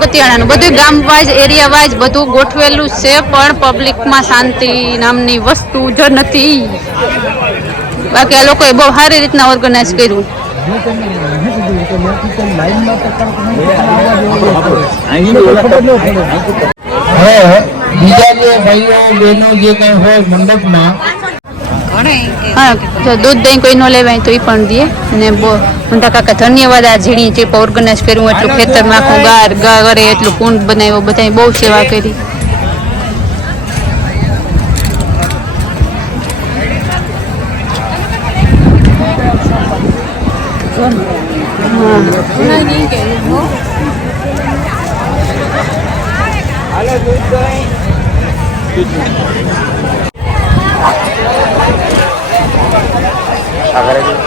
કતિયાણાનું બધું ગામ wise area wise બધું ગોઠવેલું છે, પણ પબ્લિકમાં શાંતિ નામની વસ્તુ જ નથી. બાકી આ લોકોએ બહુ સારી રીતના ઓર્ગેનાઇઝ કર્યું. બીજા જે ભાઈઓ, બહેનો જે કઈ હોય મંડપમાં હા જો દૂધ દહીં કોઈ ન લેવાય તો એ પણ દે. અને બહુ મોટા કાકા ધન્યવાદ આ ઝીણી ચેપ ઓર્ગેનાઇઝ કર્યું એટલું ખેતરમાં આખું ગાર ગા કરે એટલું કુંડ બનાવ્યો બધાએ બહુ સેવા કરી. કૃષ્ણ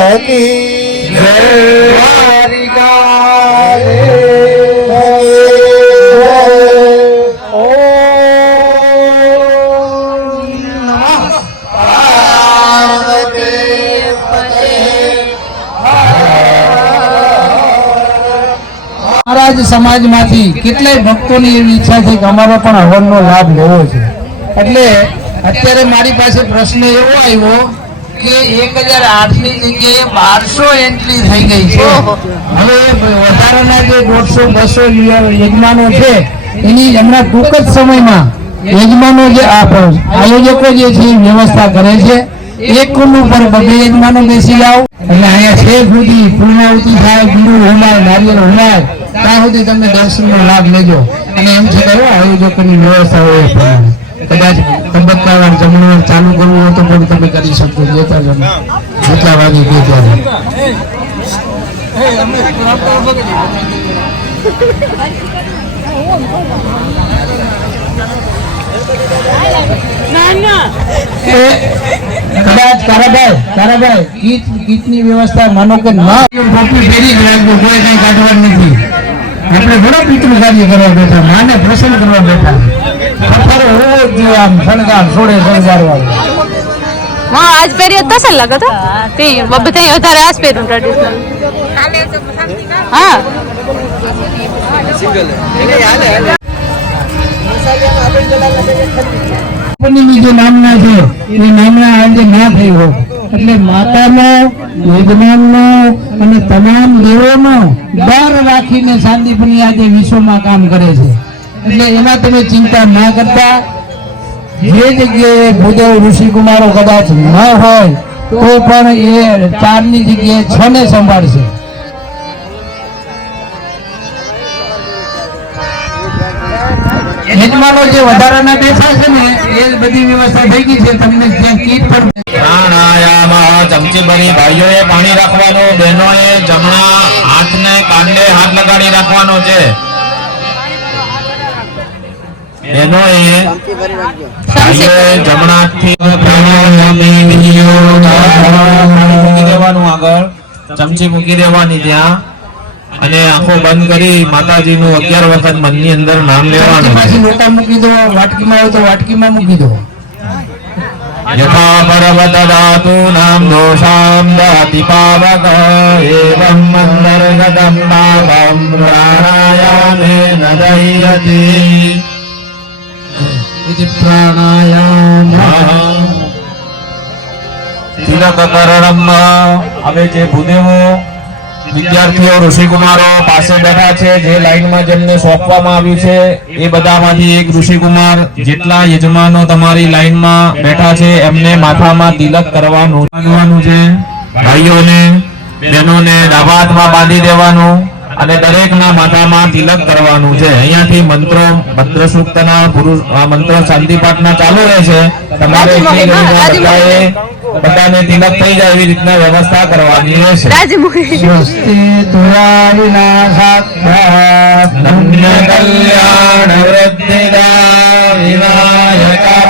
લાલ કી મહારાજ સમાજમાંથી કેટલાય ભક્તોની એવી ઈચ્છા છે કે અમારે પણ હવનનો લાભ લેવો છે. એટલે અત્યારે મારી પાસે પ્રશ્ન એવો આવ્યો કે એક હજાર આઠની જગ્યાએ બારસો એન્ટ્રી થઈ ગઈ છે. હવે વધારાના જે દોઢસો બસો યજમાનો છે એની એમના ટૂંક જ સમયમાં યજમાનો જે આયોજકો જે છે વ્યવસ્થા કરે છે. એક કુંડ ઉપર બધે યજમાનો બેસી જાઓ. એટલે અહીંયા છે સુધી પૂર્ણાવતી થાય ગુરુ હોમાય નારિયેળ હોમાય ત્યાં સુધી તમે દર્શનનો લાભ લેજો. અને એમ છે આયોજકોની વ્યવસ્થા હોય કદાચ તબક્કાવાર જમણવાર ચાલુ કરવું હોય તો પણ તમે કરી શકો જણ જેટલા વાગે કે ત્યારે કદાચ ગીત ગીતની વ્યવસ્થા માનો કે ના. ટોપી પહેરી જ રાખજો કોઈ કઈ કાઢવાનું નથી. આપણે ઘણા પિતૃ કાર્ય કરવા બેઠા માને પ્રસન્ન કરવા બેઠા. પથ્થર હોવો જ જોઈએ આમ શણગાર છોડે શણગાર હા આજ પહેર્યો તો સર લાગે તો. તે બધા વધારે આજ પહેર્યું ટ્રેડિશનલ હા. કંપનીની જે નામના છે એ નામના આજે ના થઈ હોય એટલે માતાનો યજમાનનો અને તમામ દેવોનો ડર રાખીને શાંતિપુરની આજે વિશ્વમાં કામ કરે છે. એટલે એમાં તમે ચિંતા ના કરતા. જે જગ્યાએ ભૂદેવ ઋષિકુમારો કદાચ ન હોય, તો પણ એ ચારની જગ્યાએ છ ને સંભાળશે. યજમાનો જે વધારાના બેઠા છે ને, એ બધી વ્યવસ્થા થઈ ગઈ છે. તમને ત્યાં કીટ પણ પ્રાણાયામ ચમચી ભરી ભાઈઓએ પાણી રાખવાનું, બહેનોએ જમણા હાથને કાંડે હાથ લગાડી રાખવાનો છે. બહેનોએ જમણા ચમચી મૂકી દેવાની ત્યાં. અને આંખો બંધ કરી માતાજીનું અગિયાર વખત મનની અંદર નામ લેવાનું. લોટા મૂકી દો વાટકીમાં આવે તો વાટકીમાં મૂકી દો. યથા પર્વત ધાતૂનામ દોષામ દહતિ પાવક એવમ મંદર ગદમ પાપમ પ્રાણાયામે ન બેઠા છે, જે લાઈનમાં જેમને સોંપવામાં આવ્યું છે, એ બધામાંથી એક ઋષિકુમાર જેટલા યજમાનો તમારી લાઈનમાં બેઠા છે, એમને માથામાં તિલક કરવાનું છે. ભાઈઓને, બહેનોને ડાબા બાંધી દેવાનું. અને દરેકના માથામાં તિલક કરવાનું છે. અહીંયાથી મંત્રો મંત્ર સૂક્તના પુરુષ મંત્ર શાંતિપાઠના ચાલુ રહેશે તમારે. બધાએ બધાને તિલક થઈ જાય એવી રીતના વ્યવસ્થા કરવાની રહેશે. સ્વસ્તિ વિનાશાત્મા કલ્યાણ વૃદ્ધિદા વિનાયકા.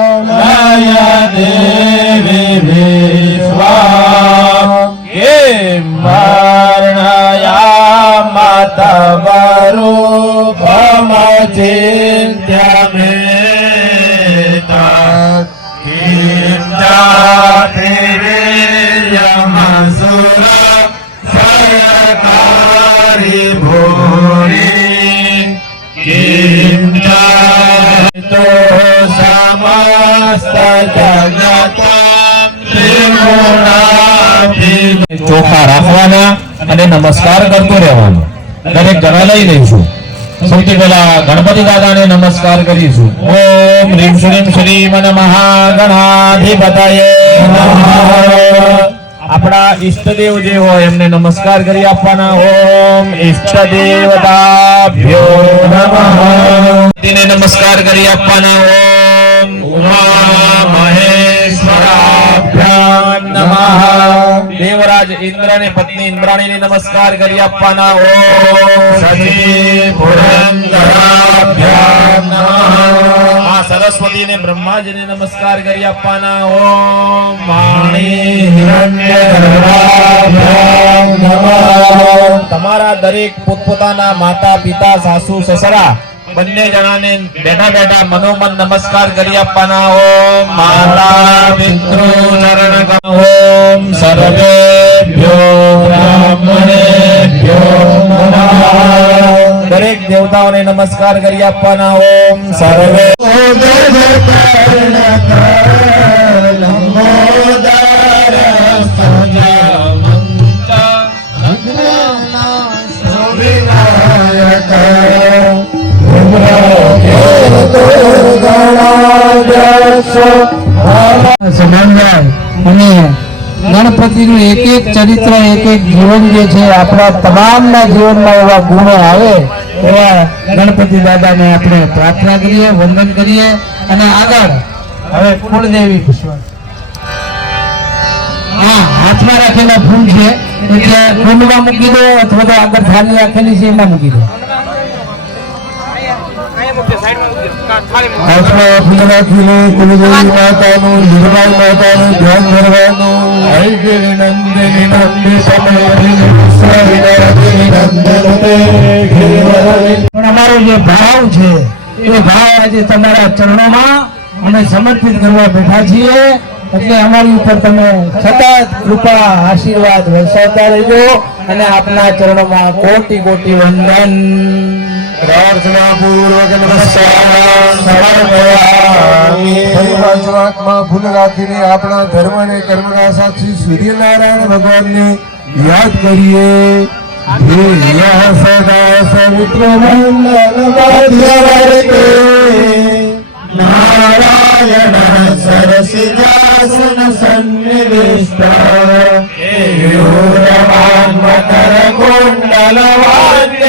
માતવરો ભમચિંત્યમેતા કિંચાતિરેયમસુર સયકારી ભૂરી તો સમસ્ત જગતમ ચોખા રાખવાના અને નમસ્કાર કરતો રહેવાનો. દરેક લઈ લઈશું સૌથી પહેલા ગણપતિ દાદાને નમસ્કાર કરીશું ઓમ રીમ શ્રીમ શ્રીમ નમઃ ગણાધિપતયે આપણા ઈષ્ટદેવ જે હોય એમને નમસ્કાર કરી આપવાના. ઓમ ઈષ્ટદેવતાભ્યો નમઃ. તેને નમસ્કાર કરી આપવાના. ઓમ ઉમા મહેશ્વરાભ્યા નમઃ. દેવરાજ ઇન્દ્ર ને પત્ની ઇન્દ્રાણીને નમસ્કાર કરી આપવાના. ઓ સતી પુરંદરાભ્યામ નમઃ. સરસ્વતીને બ્રહ્માજીને નમસ્કાર કરી આપવાના. ઓ વાણી તમારા દરેક પોતપોતાના માતા પિતા સાસુ, સસરા બંને જણાને બેઠા બેઠા મનોમન નમસ્કાર કરી આપવાના ઓમ માતા પિતૃ નરણ ઓમ સર્વે દરેક દેવતાઓને નમસ્કાર કરી આપવાના ઓમ સર્વે. સમન્વય અને એક એક ચરિત્ર, એક એક જીવન જે છે, આપણા તમામના જીવનમાં એવા ગુણો આવે, એવા ગણપતિ દાદાને આપણે પ્રાર્થના કરીએ, વંદન કરીએ અને આગળ હવે કુળદેવી હા, હાથમાં રાખેલા ફૂલ છે, એટલે કુંડમાં મૂકી દો અથવા તો આગળ થાળી રાખેલી છે, એમાં મૂકી દો. હાથમાં ફૂલ કુલદેવી માતાનું નિર્મળ માતાનું ધ્યાન ધરવાનું પણ અમારો જે ભાવ છે, એ ભાવ આજે તમારા ચરણોમાં અમે સમર્પિત કરવા બેઠા છીએ. એટલે અમારી ઉપર તમે સતત કૃપા, આશીર્વાદ વરસાવતા રહેજો અને આપના ચરણોમાં કોટી કોટી વંદન. પ્રાર્થના પૂર્વક પરિવારમાં ભૂલ રાખીને આપણા ધર્મ અને કર્મના સાક્ષી સૂર્યનારાયણ ભગવાનને યાદ કરીએ. સદા સવિત્ર નારાયણ સરસિજાસન સન્નિવિષ્ટ મકર કુંડલવાન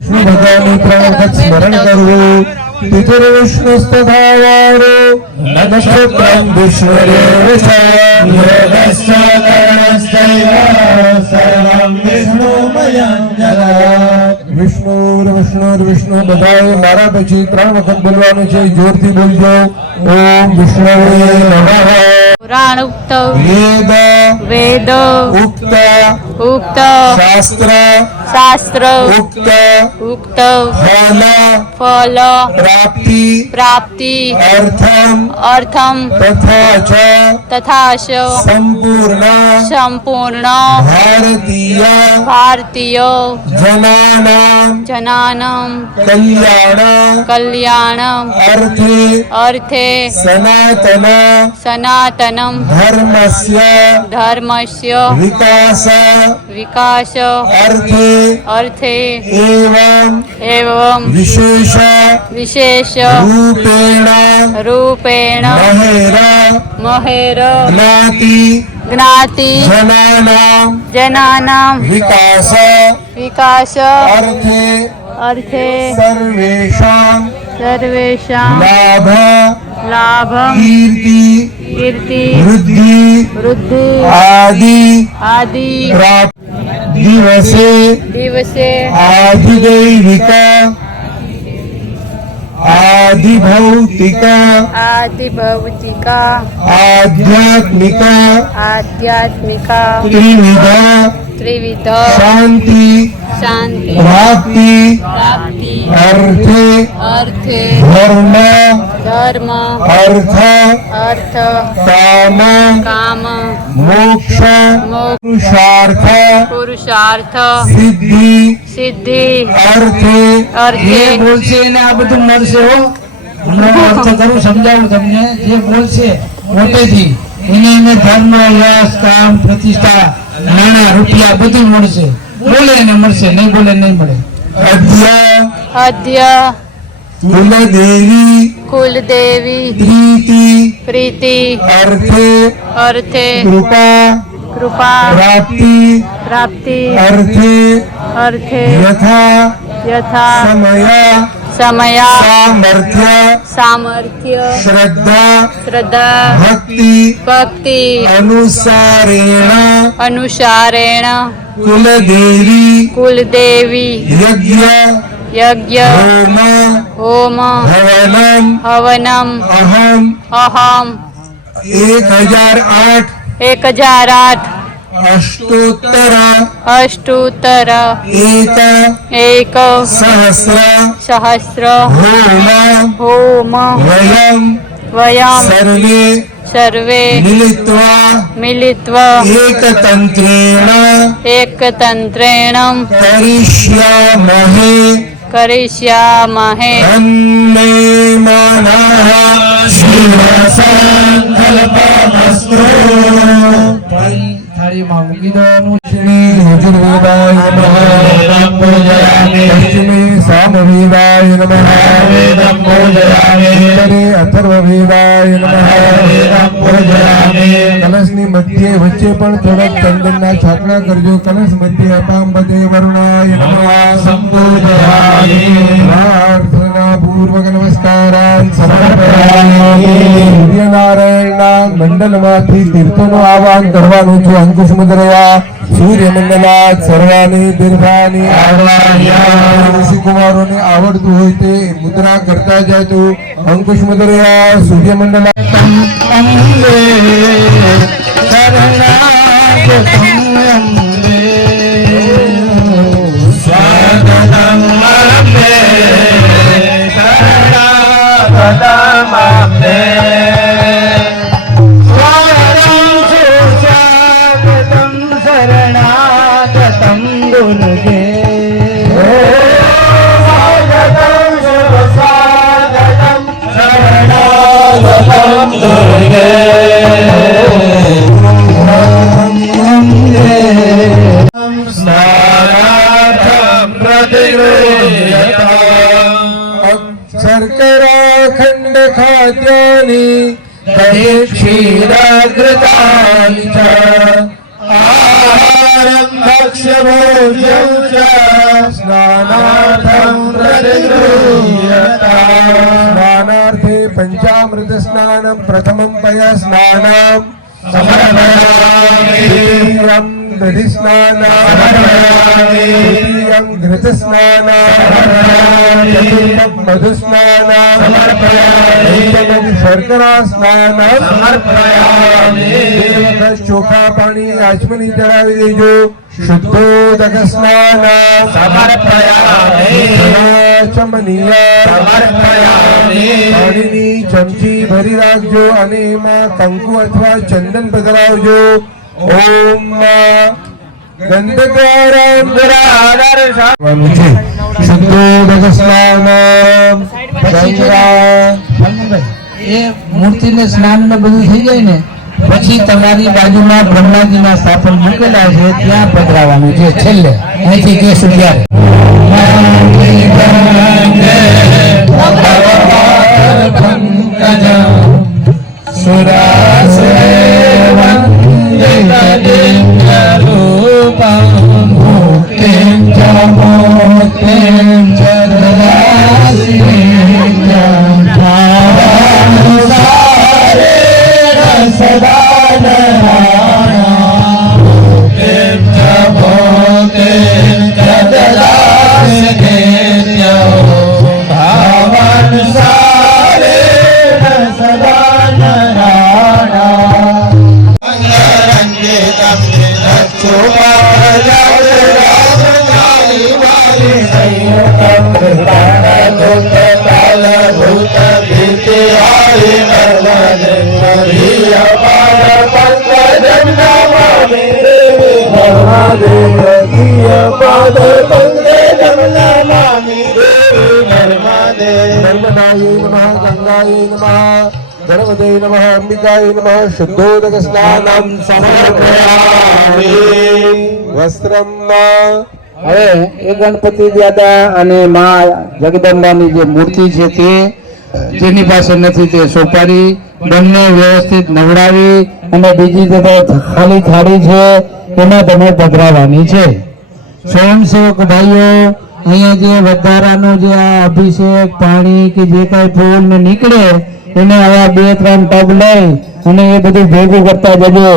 વિષ્ણુ ભગવાનનું ત્રણ સ્મરણ કરવું પિતૃ વિષ્ણુ સ્તભાવારો જગત વિષ્ણુર વિષ્ણુર વિષ્ણુ બધાએ મારા પછી ત્રણ વખત બોલવાનું છે, જોરથી બોલજો. ઓમ વિષ્ણુએ નમઃ. પુરાણ ઉક્ત વેદ વેદ ઉક્ત ઉક્ત શાસ્ત્ર શાસ્ત્ર ઉક્ત ઉક્ત ફલ ફલ પ્રાપ્તિ પ્રાપ્તિ અર્થમ અર્થમ તથા ચ તથા ચ સંપૂર્ણ સંપૂર્ણ ભારતીય ભારતીય જનાનામ જનાનામ કલ્યાણ કલ્યાણ અર્થે અર્થે સનાતન સનાતનમ ધર્મસ્ય ધર્મસ્ય વિકાસ વિકાસ અર્થે અર્થે એવમ એવમ વિશેષ વિશેષ વિશેષ રૂપેણ રૂપેણ મહેર મહેર જ્ઞાતિ જ્ઞાતિ જનાનામ જનાનામ વિકાસ વિકાસ અર્થે અર્થે સર્વેષામ સર્વેષામ લાભ લાભ કીર્તિ કીર્તિ વૃદ્ધિ વૃદ્ધિ આદિ આદિ પ્રાપ્ત દિવસે દિવસે આધિદૈવિકા आदिभौतिक आदिभौतिक आध्यात्मिक आध्यात्मिक त्रिविध त्रिविध शांति शांति प्राप्ति अर्थे अर्थे धर्म ધર્મ અર્થ અર્થ કામ કામ મોક્ષ પુરુષાર્થ પુરુષાર્થ સિદ્ધિ સિદ્ધિ અર્થે અર્થે બોલશે એને આ બધું મળશે હો. અર્થ કરું સમજાવું તમને? જે બોલશે મોટેથી એને એને ધર્મ યશ કામ પ્રતિષ્ઠા નાણા રૂપિયા બધું મળશે. બોલે એને મળશે નહીં બોલે નહીં મળે. અધ્ય. અધ્ય. કુલદેવી. કુલદેવી. પ્રીતિ. પ્રીતિ. અર્થે. અર્થે. કૃપા. કૃપા. પ્રાપ્તિ. પ્રાપ્તિ. અર્થે. અર્થે. યથા. યથા. સમયા. સમયા. સામર્થ્ય. સામર્થ્ય. શ્રદ્ધા. શ્રદ્ધા. ભક્તિ. ભક્તિ. અનુસારેણ. અનુસારેણ. कुलदेवी કુલદેવી यज्ञ યજ્ઞ होम હોમ हवनम હવનમ अहम અહમ एक हजार आठ એક હજાર આઠ अष्टोत्तर અષ્ટોત્તર एक એક सहस्र સહસ્ર होम હોમ वयम વયમ सर्वे સર્વે મિલિત્વા મિલિત્વા એકતંત્રેણ એકતંત્રેણ કરિષ્યામહે કરિષ્યામહે અન્ને મનઃ શિવ સંકલ્પમસ્તુ पश्चिमे सामवेदाय नमः वेदं पूजयामि उत्तरे अथर्ववेदाय नमः वेदं पूजयामि કલશની મધ્યે વચ્ચે પણ થોડાક ચંદનના છાંટણા કરજો. કલશ મધ્યે અપાંબતે વરુણાય નમઃ. પ્રાર્થના પૂર્વક નમસ્કારાન સમર્પયામિ. સૂર્યનારાયણના મંડલમાંથી તીર્થોનું આહવાન કરવાનું છે. અંકુશ મુદ્રયા. સૂર્યમંડલાત સર્વાની દીર્ઘાની. ઋષિકુમારોને આવડતું હોય તે મુદ્રા કરતા જાય તો અંકુશ મુદ્રયા સૂર્યમંડલા શર્કરા ખંડ ખાદ્યાની કહે ક્ષીરાગ્રતાની ચ આહારમ ચ સ્નાનાર્થમ પ્રતિગૃહ્યતામ. સ્નાનાર્થે પંચામૃત સ્નાનમ પ્રથમમ પયા સ્નાનમ. સમર્પયામિ દ્વિતીયમ દધિ સ્નાનમ સમર્પયામિ તૃતીયમ ઘૃત સ્નાનમ સમર્પયામિ ચતુર્થમ મધુ સ્નાનમ સમર્પયામિ પંચમમ શર્કરા સ્નાન સમર્પયામિ. બે વખત ચોખા પાણી આચમની ચડાવી દેજો શુદ્ધોદક સ્નાન સમર્પયામિ. ચમનીય સમર્પયામિ. પાણીની ચમચી ભરી રાખજો અને એમાં કંકુ અથવા ચંદન પધરાવજો ઓમ એ મૂર્તિને સ્નાન ને બધું થઈ જાય ને પછી તમારી બાજુમાં બ્રહ્માજીના સ્થાપન મૂકેલા છે ત્યાં પધરાવાનું છે છેલ્લે અહીંથી કેસ ઉગ્યારે નર્મદાય નમઃ ગંગાય નમઃ ગણપતે નમઃ અંબિકાય નમઃ શુદ્ધોદક સ્નાનમ સમર્પયામિ. વસ્ત્રમ હવે એ ગણપતિ દાદા અને જગદંબા જગદંબાની જે મૂર્તિ છે તે જેની પાસે નથી તે સોપારી બંને વ્યવસ્થિત નવડાવી અને બીજી જગ્યાએ ખાલી થાળી છે એમાં તમે પધરાવાની છે. સ્વયંસેવક ભાઈઓ અહીંયા જે વધારાનો જે આ અભિષેક પાણી કે જે કાંઈ ફૂલ ને નીકળે એને આવા બે ત્રણ ટબ લઈ અને એ બધું ભેગું કરતા જજો.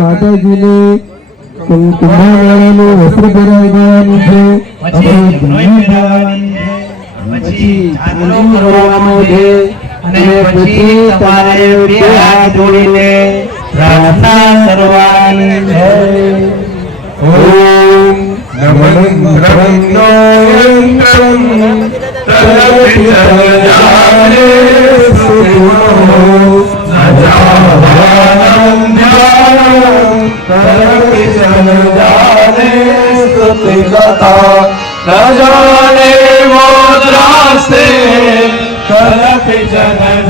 માતાજીને કુંભાવાળાનું વસ્ત્ર પહેરાવી દેવાનું છે. પછી ચાંદલો અને પછી તમારે બે હાથ જોડીને પ્રાર્થના કરવાની છે ઓમ નમન્દ્રમ નો યંત્રમ તદપિ સજાને સુગુણો નજાવાનમ ધ્યાનમ તદપિ સજાને સ્તુતિગતા ન જાને મોદ્રાસ્તે તદપિ જન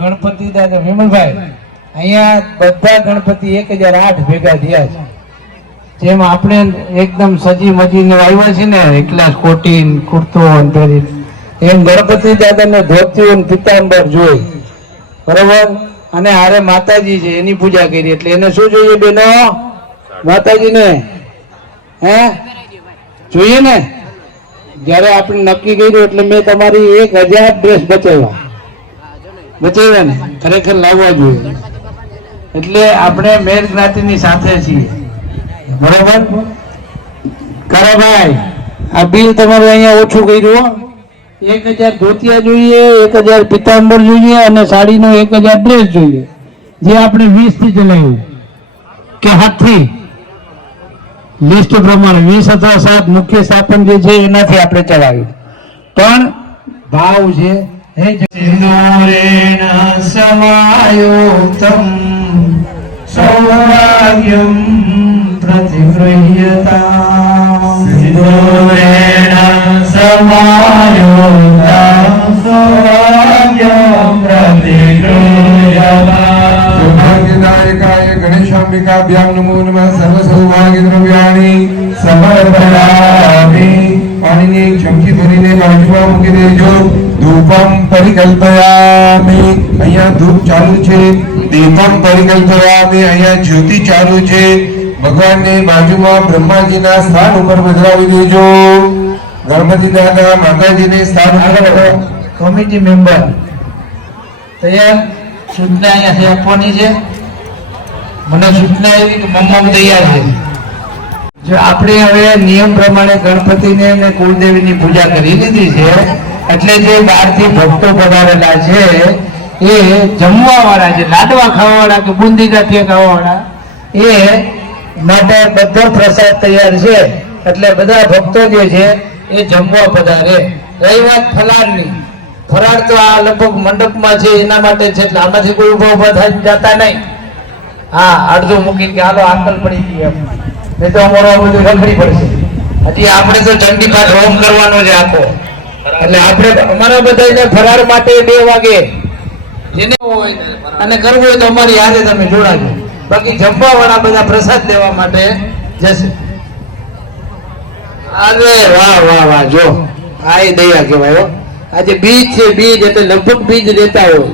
ગણપતિ દાદા વિમલભાઈ, અહીંયા બધા ગણપતિ એક હજાર આઠ ભેગા થયા છે. જેમ આપણે એકદમ સજી મજીને આવ્યા છે ને એકલા કોટી કુર્તો એમ ગણપતિ દાદાને ધોતિયું ને પિતાંબર જોઈ. બરોબર? અને હારે માતાજી છે, એની પૂજા કરી. એટલે એને શું જોઈએ બેનો? માતાજીને? હે? જોઈએ ને. જ્યારે આપણે નક્કી કર્યું એટલે મેં તમારી એક હજાર ડ્રેસ બચાવ્યા. બચાવ્યા ને? ખરેખર લાવવા જોઈએ. એટલે આપણે મેર જ્ઞાતિની સાથે છીએ. બરોબર? ભાઈ આ બિલ તમારું અહીંયા ઓછું કર્યું. એક હજાર ધોતિયા જોઈએ, એક હજાર પિતાંબર જોઈએ અને સાડીનો એક હજાર ડ્રેસ જોઈએ. જે આપણે વીસથી ચલાવ્યું. કે હાથથી? લિસ્ટ પ્રમાણે વીસ અથવા સાત મુખ્ય સ્થાપન જે છે એનાથી આપણે ચલાવ્યું પણ ભાવ છે હે સિંદૂરેણ સમાયુક્તમ સૌભાગ્યમ પ્રતિગૃહ્યતા સિંદૂરેણ સમાયુક્તમ સૌભાગ્યદાયકાય ગણેશાંબિકાભ્યામ નમઃ સર્વ સૌભાગ્ય દ્રવ્યાણી સમર્પયામિ પાણીની ચમચી ભરીને બાજુમાં મૂકી દેજો ધૂપમ પરિકલ્પયામિ અહીંયા ધૂપ ચાલુ છે દીપમ પરિકલ્પયામિ અહીંયા જ્યોતિ ચાલુ છે ભગવાનને બાજુમાં બ્રહ્માજીના સ્થાન ઉપર પધરાવી દેજો। ગણપતિ દાદા માતાજીને સ્થાન ઉપર કમિટી મેમ્બર તૈયાર? સૂચના અહીંયાથી આપવાની છે? મને સૂચના એવી કે મમ્મમ તૈયાર છે. જો આપણે હવે નિયમ પ્રમાણે ગણપતિને અને કુળદેવીની પૂજા કરી લીધી છે, એટલે જે બહારથી ભક્તો પધારેલા છે, એ જમવા વાળા છે લાડવા ખાવા વાળા કે બુંદી ગાંઠિયા ખાવા વાળા એ માટે બધો પ્રસાદ તૈયાર છે. એટલે બધા ભક્તો જે છે, એ જમવા પધારે. રહી વાત ફલારની. ફરાળ તો આ લગભગ મંડપમાં છે, એના માટે છે, એટલે આમાંથી કોઈ ઊભા ઊભા થાય જતા નહીં. હા અડધું મૂકીને કે હાલો આકલ પડી ગઈ એમ. નહીં તો અમારો બધું રખડી પડશે. હજી આપણે તો ચંડી પાઠ હોમ કરવાનો છે આખો. એટલે આપણે અમારા બધાને ફરાળ માટે બે વાગે. જેને હોય અને કરવું હોય તો અમારી યારે તમે જોડાજો. બાકી જમવા વાળા બધા પ્રસાદ લેવા માટે જશે. અરે વાહ વાહ વાહ જો. આ એ દયા કહેવાય આજે બીજ છે બીજ એટલે લગભગ બીજ લેતા હોય.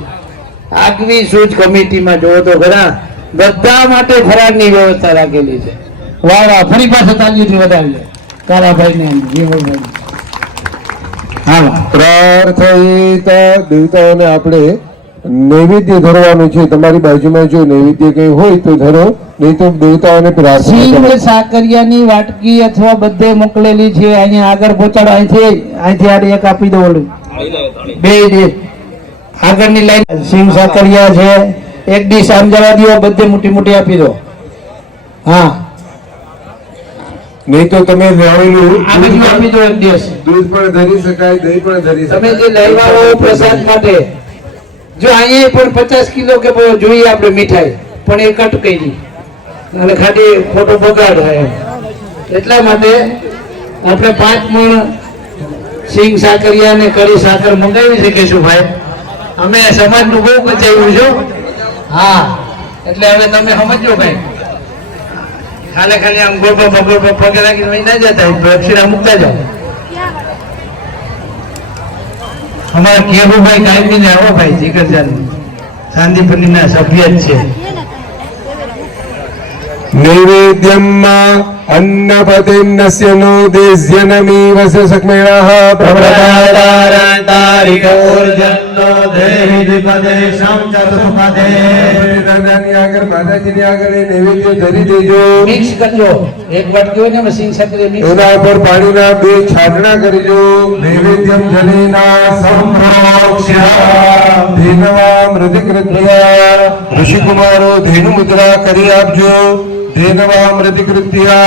આગવી સૂચ કમિટીમાં જોવો તો ખરા બધા માટે ફરાળની વ્યવસ્થા રાખેલી છે. વાહ વાહ ફરી પાછો તાલીથી વધારી કાલાભાઈ ને હાલો. પ્રાર્થયિત દેવતાઓને આપણે નૈવેદ્ય ધરવાનું છે. તમારી બાજુમાં જો નૈવેદ્ય કઈ હોય તો ધરો નહીં તો દેવતાઓને પ્રાર્થના સાકરિયાની વાટકી અથવા બધે મોકલેલી છે. અહીંયા આગળ પહોંચાડો. અહીંથી અહીંથી આડે એક આપી દો ઓલું. બે. આગળની લાઈન. સિંહ સાકરિયા છે. એક ડીશ આમ જવા દો બધે મોટી મોટી આપી દો. હા. નહીં તો તમે આપી દો એક દિવસ. દૂધ પણ ધરી શકાય દહીં પણ ધરી તમે જે લઈ આવો પ્રસાદ માટે જો અહીંયા પણ પચાસ કિલો કે જોઈએ આપણે મીઠાઈ પણ એ કટ કરી અને ખાલી ખોટો બગાડ થાય એટલા માટે આપણે પાંચ મણ સિંગ સાકરિયા અને કડી સાકર મંગાવી શકીશું ભાઈ. અમે સમાજનું બહુ બચાવ્યું છે હા. એટલે હવે તમે સમજો ભાઈ. ખાલી ખાલી આમ ગોળપા બગોળપા પગે લાગીને ના જતા દક્ષિણા મૂકતા જાઓ. અમારા કેવુભાઈ કાયમી ને આવો ભાઈ, જીગરજાન. શાંતિપુરની ના સભ્ય જ છે. નૈવેદ્યમ અન્નપતિન્નસ્ય નો દેશ્યનમીવ સક્મેણઃ દાદાની આગળ માતાજીની આગળ એ નૈવેદ્ય ધરી દેજો મિક્સ કરજો એક વાટકી હોય ને સિંગ સાકરી મિક્સ એના ઉપર પાણીના બે છાટણા કરજો નૈવેદ્યમ જલેના સંપ્રોક્ષ્ય ધેનવા મૃતિકૃત્ય ઋષિકુમારો ધેનુ મુદ્રા કરી આપજો ધેનવા મૃતિકૃત્ય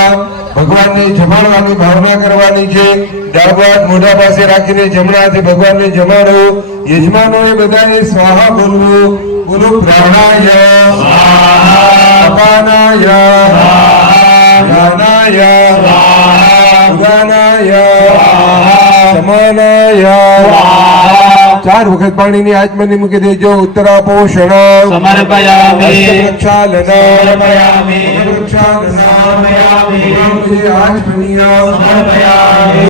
ભગવાનને જમાડવાની ભાવના કરવાની છે. ડાબો મોઢા પાસે રાખીને જમણા હાથે ભગવાનને જમાડો. યજમાનોએ બધાએ સ્વાહા બોલવું. બોલો પ્રાણાય અપાનાય જ્ઞાનાય ઉદાનાય સમાનાય. ચાર વખત પાણીની આચમની મૂકી દેજો. ઉત્તરાપોષણ. ਜਨਾਮ ਆਪ ਦੇ ਆਜ ਬਨੀਆ ਸਮਰ ਪਿਆ